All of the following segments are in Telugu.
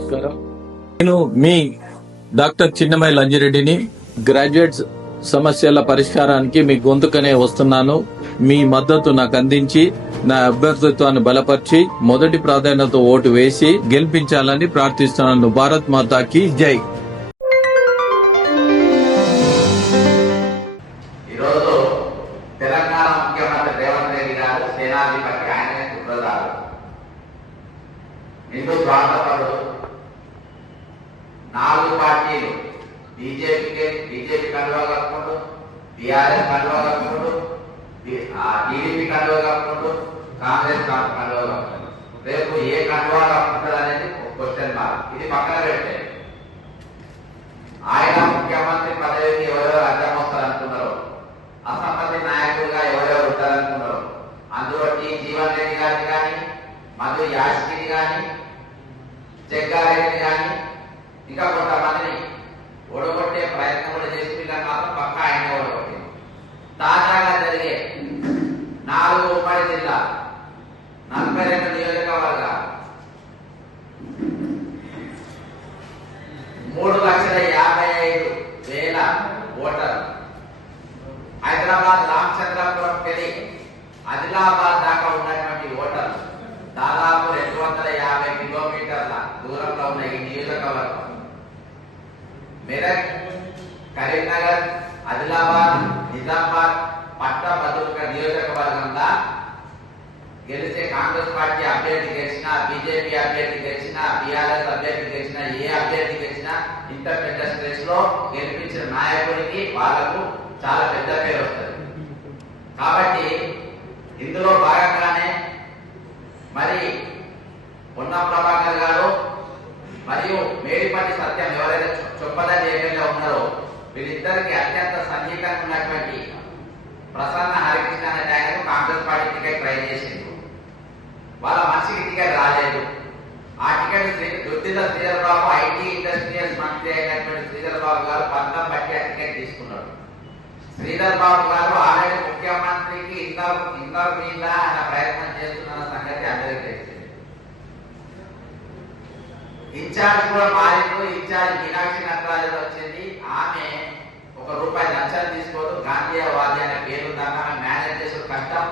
నమస్కారం. నేను మీ డాక్టర్ చిన్నమై లంజిరెడ్డిని. గ్రాడ్యుయేట్స్ సమస్యల పరిష్కారానికి మీ గొంతుకనే వస్తున్నాను. మీ మద్దతు నాకు అందించి నా అభ్యర్థిత్వాన్ని బలపరిచి మొదటి ప్రాధాన్యత ఓటు వేసి గెలిపించాలని ప్రార్థిస్తున్నాను. భారత్ మాతాకి జై. ఈరోజు తెలంగాణ ముఖ్యమంత్రి రేవంత్ రెడ్డి గారు సేనాధిపతి ఆయనే కుట్రదారు, హిందూ స్వార్థపరుడు. 4 పార్టీలు బీజేపీ కండువా కప్పుకుంటూ, టీఆర్ఎస్ కండువా కప్పుకుంటూ, టీడీపీ కండువా కప్పుకుంటూ, కాంగ్రెస్ కండువా కప్పుకుంటూ, రేపు ఏ కండువా కప్పుకుంటారు అనేది క్వశ్చన్ మార్క్. ఇది పక్కన పెట్టే ఆయన ముఖ్యమంత్రి పదవికి ఎవరెవరు అడ్డం వస్తారనుకున్నారు, అసమ్మతి నాయకులుగా ఎవరెవరు ఉంటారనుకున్నారు. అందులో జీవన్ రెడ్డి గారిని కానీ, మధు యాష్కిని కానీ, జగ్గారెడ్డిని కానీ, ఇంకా కొంతమందిని ఓడగొట్టే ప్రయత్నం కూడా చేసి వీళ్ళని మాత్రం పక్క ఆయన ఓడగొట్టింది. తాజాగా జరిగే 4 ఉమ్మడి జిల్లా 42 నియోజకవర్గాలు 3,55,000 ఓటర్లు. హైదరాబాద్ రామచంద్రపురం కెళ్ళి ఆదిలాబాద్ దాకా ఉన్నటువంటి ఓటర్లు దాదాపు 250 కిలోమీటర్ల దూరంలో ఉన్న ఈ నియోజకవర్గం మెదక్, కరీంనగర్, ఆదిలాబాద్, నిజామాబాద్, పట్టభద్రుల నియోజకవర్గంగా గెలిచే కాంగ్రెస్ పార్టీ అభ్యర్థి గెలిచినా, బీజేపీ అభ్యర్థి గెలిచినా, బీఆర్ఎస్ అభ్యర్థి గెలిచినా, ఏ అభ్యర్థి గెలిచినా ఇంత పెద్ద స్ట్రెస్ లో గెలిపించిన నాయకుడికి వాళ్లకు చాలా పెద్ద పేరు వస్తుంది. కాబట్టి ఇందులో భాగంగానే మరి పొన్నం ప్రభాకర్ గారు మరియు మేడిపల్లి సత్యం ఎవరైతే చొప్పదండి ఎమ్మెల్యే ఉన్నారో వీళ్ళిద్దరికి అత్యంత సన్నిహితంగా ఉన్నటువంటి ప్రసన్న హరికృష్ణ అనే ఆయనకు కాంగ్రెస్ పార్టీ టికెట్ ట్రై చేసింది. వాళ్ళ మనిషికి టికెట్ రాలేదు. ఆ ticket Duddilla Sridhar Babu, IT industrials మంత్రి అయినటువంటి శ్రీధర్ బాబు గారు పంతం బట్టి ఆ టికెట్ తీసుకున్నాడు. శ్రీధర్ బాబు గారు ఆల్రెడీ ముఖ్యమంత్రికి ఇందరు మీద ఆయన ప్రయత్నం చేస్తున్న సంగతి అందరికీ తెలిసింది. ఇన్ఛార్జ్ కూడా మారిండు. ఇన్ఛార్జ్ మీనాక్షి నటరాజు వచ్చింది. ఆమె ₹1 లంచం తీసుకోదు, గాంధీవాది అనే పేరు దాకా మేనేజ్ చేసే కష్టం.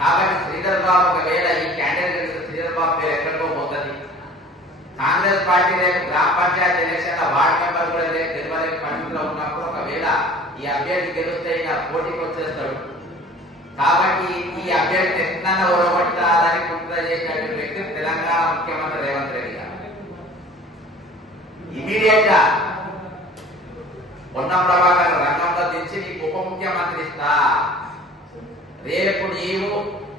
కాబట్టి శ్రీధర్ బాబు ఒకవేళ ఈ క్యాండిడేట్ శ్రీధర్ బాబు పేరు ఎక్కడికో పోతుంది. కాంగ్రెస్ పార్టీ రేపు గ్రామ పంచాయతీ ఎలక్షన్ వార్డు మెంబర్ కూడా రేపు తెలియని పరిస్థితిలో ఉన్నప్పుడు ఒకవేళ ఈ అభ్యర్థి గెలిస్తే ఇంకా పోటీకి వచ్చేస్తాడు. కాబట్టి ఈ అభ్యర్థి ఎట్లా ఓడగొట్టాలని కుట్ర చేసినటువంటి వ్యక్తి తెలంగాణ ముఖ్యమంత్రి రేవంత్ రెడ్డి గారు. ఇమీడియట్ గా పొన్నం ప్రభాకర్ రంగంలో దించి నీకు ఉప ముఖ్యమంత్రి ఇస్తా, రేపు నీవు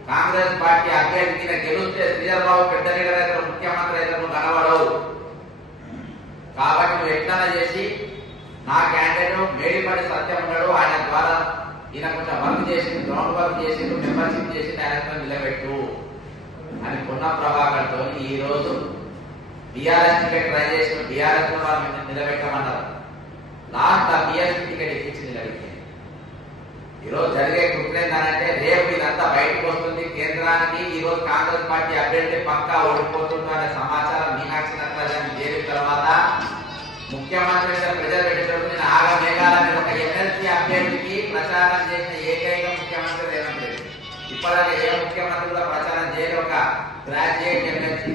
కాంగ్రెస్ పార్టీ అభ్యర్థి గెలిస్తే శ్రీధర్ బాబు పెద్ద లీడర్ అయితే ముఖ్యమంత్రి అయితే నువ్వు కనబడవు. కాబట్టి నువ్వు ఎట్లా చేసి నా క్యాండిడేట్ మేడిపల్లి సత్యం ఉన్నాడు, ఆయన ద్వారా ఈయన కొంచెం వర్క్ చేసింది, గ్రౌండ్ వర్క్ చేసిండు, మెంబర్షిప్ చేసింది, ఆయనతో నిలబెట్టు అని పొన్నం ప్రభాకర్ తో ఈ రోజు బీఆర్ఎస్ టికెట్ ట్రై చేసిన బీఆర్ఎస్ లో వాళ్ళు నిలబెట్టమన్నారు. లాస్ట్ ఆ బీఆర్ఎస్ టికెట్ ఇప్పించి నిలబెట్టింది. ఈరోజు జరిగే కుట్ర ఏంటంటే రేపు ఇదంతా బయటకు వస్తుంది. కేంద్రానికి ఈ రోజు కాంగ్రెస్ పార్టీ అభ్యర్థి పక్కా ఓడిపోతుంది అనే సమాచారం మీనాక్షి నటరాజన్ చేరిన తర్వాత ముఖ్యమంత్రి ప్రజలు పెట్టేటప్పుడు నేను ఆగమేఘాల మీద ఒక ఎమ్మెల్సీ అభ్యర్థికి ప్రచారం చేసిన ఏకైక ముఖ్యమంత్రి రేవంత్ రెడ్డి. ఇప్పటికే ఏ ముఖ్యమంత్రి కూడా ప్రచారం చేయని ఒక గ్రాడ్యుయేట్ ఎమ్మెల్సీ.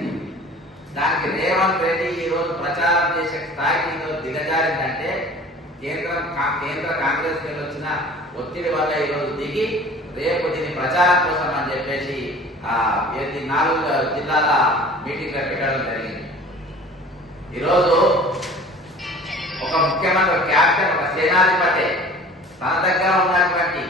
దానికి రేవంత్ రెడ్డి ఈ రోజు ప్రచారం చేసే స్థాయికి దిగజారిందంటే కేంద్ర కాంగ్రెస్ వచ్చిన ఒత్తిడి వల్ల ఈ రోజు దిగి రేపు దీని ప్రచారం కోసం అని చెప్పేసి 4 జిల్లాల మీటింగ్ పెట్టడం జరిగింది. ఈరోజు ఒక ముఖ్యమంత్రి, క్యాప్టెన్, ఒక సేనాధిపతి తన దగ్గర ఉన్నటువంటి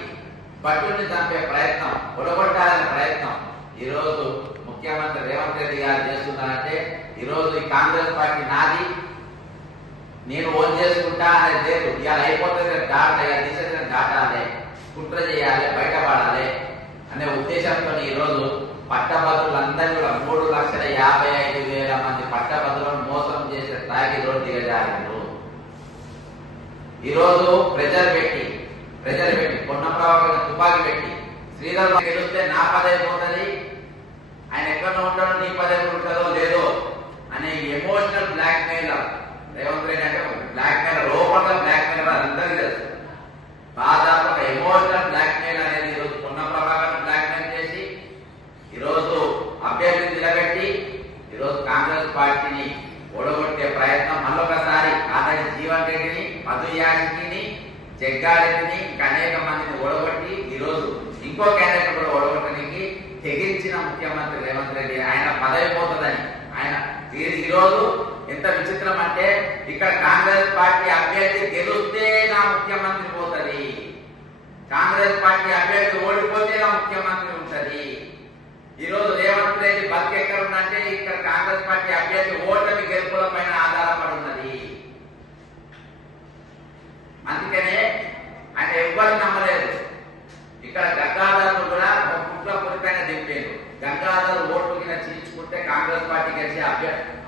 భటుల్ని చంపే ప్రయత్నం, ఒడగొట్టాలనే ప్రయత్నం ఈరోజు ముఖ్యమంత్రి రేవంత్ రెడ్డి గారు చేస్తున్నారంటే ఈరోజు ఈ కాంగ్రెస్ పార్టీ నాది, నేను ఓన్ చేసుకుంటా అనేది లేదు. ఇవాళ అయిపోతుంది, దాటాలి, కుట్ర చేయాలి, బయటపడాలి అనే ఉద్దేశంతో ఈరోజు పట్టభద్రులందరూ కూడా 3,55,000 మంది పట్టభద్రులను మోసం చేసే స్థాయికి రోజు దిగజారు. ఈరోజు ప్రెజర్ పెట్టి పొన్నం ప్రభాకర్ తుపాకీ పెట్టి శ్రీధర్ గెలిస్తే నా పదవి పోతుంది, ఆయన ఎక్కడ ఉంటాడో నీ పదవి ఉంటుందో లేదో అనే ఎమోషన్ కాంగ్రెస్ పార్టీని ఓడగొట్టే ప్రయత్నం మళ్ళొకసారి ఆదాయ జీవన్ రెడ్డిని, మధు యాష్కిని, జగ్గారెడ్డిని ఇంకా అనేక మందిని ఓడగొట్టి ఈరోజు ఇంకో క్యాండిడేట్ కూడా ఓడగొట్టడానికి తెగించిన ముఖ్యమంత్రి రేవంత్ రెడ్డి. ఆయన పదవి పోతుందని ఆయన ఈరోజు ఎంత విచిత్రం అంటే ఇక్కడ కాంగ్రెస్ పార్టీ అభ్యర్థి గెలిస్తే నా ముఖ్యమంత్రి పోతుంది, కాంగ్రెస్ పార్టీ అభ్యర్థి ఓడిపోతే నా ముఖ్యమంత్రి ఉంటది. ఈరోజు రేవంత్ రెడ్డి బతికి ఎక్కడ ఉందంటే ఇక్కడ కాంగ్రెస్ పార్టీ అభ్యర్థి ఓటమి గెలుపుల పైన ఆధారపడి ఉన్నది. అందుకనే ఆయన ఎవ్వరు నమ్మలేదు. ఇక్కడ గంగాధర్ కూడా కుట్రపూరితంగా దింపారు. గంగాధర్ ఓట్లు కింద చీల్చుకుంటే కాంగ్రెస్ పార్టీ గెలిచే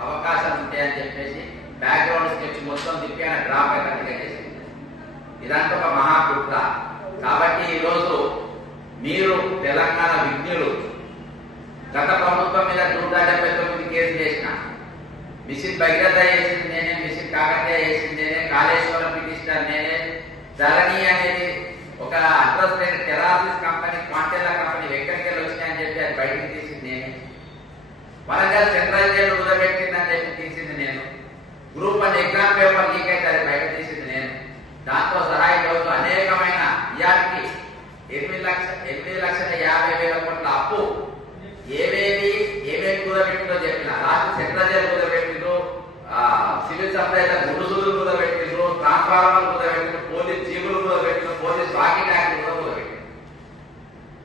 అవకాశాలు ఉంటాయని చెప్పేసి బ్యాక్గ్రౌండ్ స్కెచ్ మొత్తం తిప్పి ఆయన డ్రాప్ అయ్యేటట్టుగా చేసింది. ఇదంతా ఒక మహాకుట్ర. కాబట్టి ఈరోజు మీరు తెలంగాణ విజ్ఞులు, గత ప్రభుత్వం మీద 179 కేసులు చేసిన, మిషన్ భగీరథ చేసింది నేనే, మిషన్ కాకతీయ చేసింది నేనే, కాళేశ్వరం పిటిషనర్ నేనే, ధరణి అనేది ఒక అడ్రస్ లేని టెరాసిస్ కంపెనీ, క్వాంటెల్లా కంపెనీ ఎక్కడికి వచ్చినాయని చెప్పి అది బయటకు తీసింది నేనే, వరంగల్ సెంట్రల్ జైలు కుదబెట్టిందని చెప్పి తీసింది నేను, గ్రూప్ 1 ఎగ్జామ్ పేపర్ లీక్ అయితే అది బయట తీసింది నేను. దాంతో సహా ఈరోజు అనేకమైన ఇయార్కి 8,50,50,000 కోట్ల అప్పు ఏమేమి కుదబెట్టిందో చెప్పిన. లాస్ట్ సెంట్రల్ జైలు కుదబెట్టిండ్రు, సివిల్ సప్లైల గుడుసులు కుదబెట్టిండ్రు, ట్రాన్స్ఫార్మర్ కుదబెట్టిండ్రు, పోలీస్ జీబులు కుదబెట్టిండ్రు, పోలీస్ వాకింగ్ యాక్ట్ కూడా కుదబెట్టిండ్రు.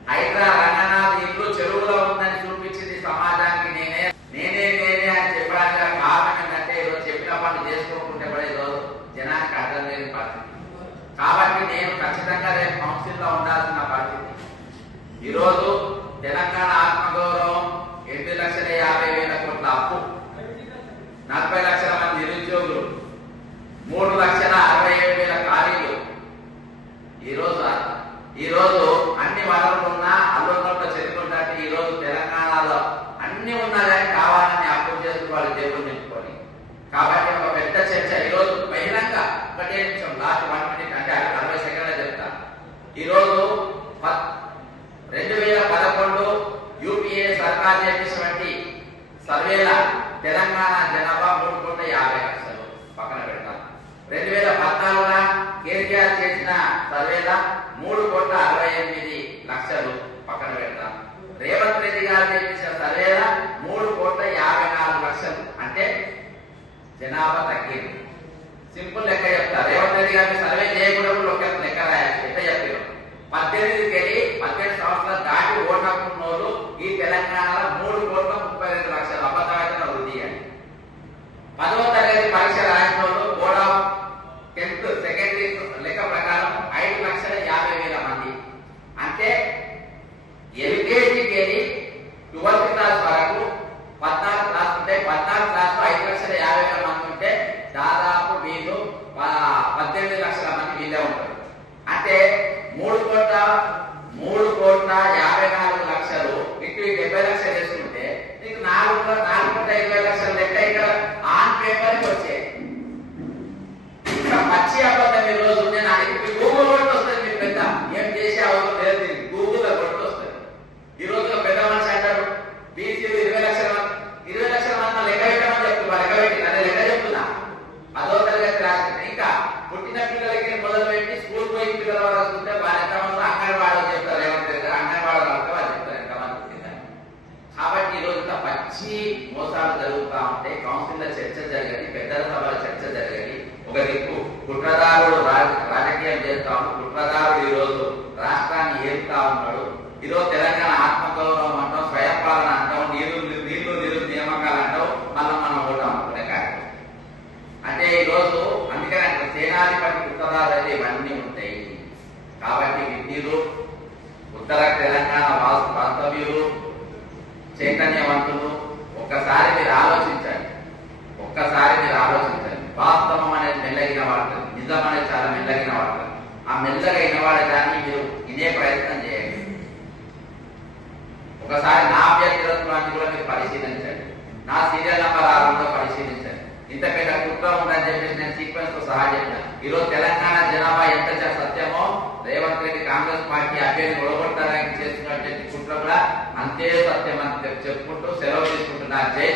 హైదరా రంగనాథ్ ఇల్లు చెరువులో ఉందని చూపించింది సమాజానికి నేనే అని చెప్పడానికి కారణం ఏంటంటే ఈరోజు చెప్పిన పనులు చేసుకోకుంటే కూడా ఈరోజు జనానికి అర్థం లేని పరిస్థితి. కాబట్టి నేను ఖచ్చితంగా రేపు కౌన్సిల్లో ఉండాల్సిన పరిస్థితి. ఈరోజు తెలంగాణ ఆత్మగౌరవం 8,50,000 కోట్ల అప్పు, 40 లక్షల మంది నిరుద్యోగులు, 3,67,000 ఖాళీలు. ఈరోజు అన్ని వనరులు ఉన్నా అల్లున్నట్టు చెరుకుంటే ఈరోజు తెలంగాణలో అన్ని ఉన్నా కానీ కావాలని అప్పు చేస్తూ వాళ్ళు జేబులు నింపుకొని. కాబట్టి ఒక పెద్ద చర్చ ఈరోజు బహిరంగ ఒకటే నిమిషం, లాస్ట్ 1 మినిట్ అంటే 60 సెకండ్లు చెప్తా. ఈరోజు 2011 యూపీఏ సర్కార్ చేసినటువంటి సర్వేల తెలంగాణ జనాభా 3,50,00,000 పక్కన పెడతాం. 2014 కేసీఆర్ చేసిన సర్వేల 3,68,00,000 పక్కన పెడతాం. రేవంత్ రెడ్డి గారు చేసిన సర్వేల 3,54,00,000. అంటే జనాభా తగ్గింది. సింపుల్ లెక్క చెప్తా. రేవంత్ రెడ్డి గారిని సర్వే చేయకూడదు, ఒక లెక్క రాయాలి. ఎట్లా చెప్పారు? 18 సంవత్సరాలు దాటి ఓటకున్న వాళ్ళు ఈ తెలంగాణలో 3,32,00,000 అబద్ధమైన వృద్ధి అని. 10వ తరగతి పరీక్ష రాసిన వాళ్ళు బోర్డ్ ఆఫ్ 10th సెకండరీ లెక్క ప్రకారం 5,50,000 మంది. అంటే ఎల్కేజీకి వెళ్ళి 12th క్లాస్ వరకు 14th క్లాస్ ఉంటే 14th క్లాస్ 5,50,000 మంది ఉంటే దాదాపు వీళ్ళు 18 లక్షల మంది వీళ్ళే ఉంటారు. అంటే 3,54,00,000 ఇటు 70 లక్షలు వేసుకుంటే నీకు 4,20,00,000 లెక్క ఇక్కడ ఆన్ పేపర్ వచ్చాయి. ఇక్కడ పచ్చి అబద్ధం. ఈ రోజు నేను గూగుల్ కొట్టి వస్తుంది, మీరు పెద్ద ఏం చేసే అవసరం లేదు, గూగుల్లో కొట్టి వస్తుంది. ఈ రోజు పెద్ద మనిషి అంటారు బీసీలు 20 లక్షల మంది లెక్క పెట్టమని చెప్తున్నారు. లెక్క పెట్టి అదే లెక్క చెప్తున్నా. 10వ తరగతి రాసింది. ఇంకా పుట్టిన పిల్లలకి మొదలుపెట్టి స్కూల్ పోయి పిల్లల వరకు చూస్తే వాళ్ళు ఎంతమంది అంగన్వాడీ చెప్తారు. రేవంత్ రెడ్డి అంగన్వాడీ రాస్తే వాళ్ళు చెప్తారు ఎంతమంది పుట్టిందని. కాబట్టి ఈ రోజు పచ్చి మోసాలు జరుగుతూ ఉంటే కౌన్సిల్లో చర్చ జరిగేది, పెద్దల సభలో చర్చ జరిగేది. ఒక దిక్కు కుట్రదారుడు రాజకీయం చేస్తా ఉన్నాడు, కుట్రదారుడు ఈ రోజు రాష్ట్రాన్ని ఏరుతా ఉన్నాడు. ఈరోజు తెలంగాణ ఆత్మగౌరవం అంటాం, స్వయం పాలన అంటాం, నీరు నియామకాలు అంటాం, మళ్ళీ మనం ఓటాం అనుకునే కార్యక్రమం. అంటే ఈరోజు అందుకని సేనాధిపతి కుట్రదారులు అయితే ఇవన్నీ ఉంటాయి. కాబట్టి విజ్ఞులు, ఉత్తర తెలంగాణ వాస్తవ్యులు, చైతన్యవంతులు ఒక్కసారి మీరు ఆలోచించండి. వాస్తవం అనేది మెల్లగిన వాడుతుంది, నిజం అనేది చాలా మెల్లగిన వాడుతుంది. ఆ మెల్లగా వినవాడే దాన్ని మీరు వినే ప్రయత్నం చేయండి. ఒకసారి నా అభ్యర్థులను కూడా మీరు పరిశీలించండి, నా సీరియల్ నంబర్ 6 పరిశీలించండి. ఇంత పెద్ద కుట్ర ఉందని చెప్పేసి నేను సీక్వెన్స్ తో సహా చెప్పాను. ఈరోజు తెలంగాణ జనాభా ఎంత సత్యమో రేవంత్ రెడ్డి కాంగ్రెస్ పార్టీ అభ్యర్థి ఒడగొట్టడానికి చేస్తున్నటువంటి కుట్ర కూడా అంతే సత్యం అని చెప్పుకుంటూ సెలవు తీసుకుంటున్నా. జై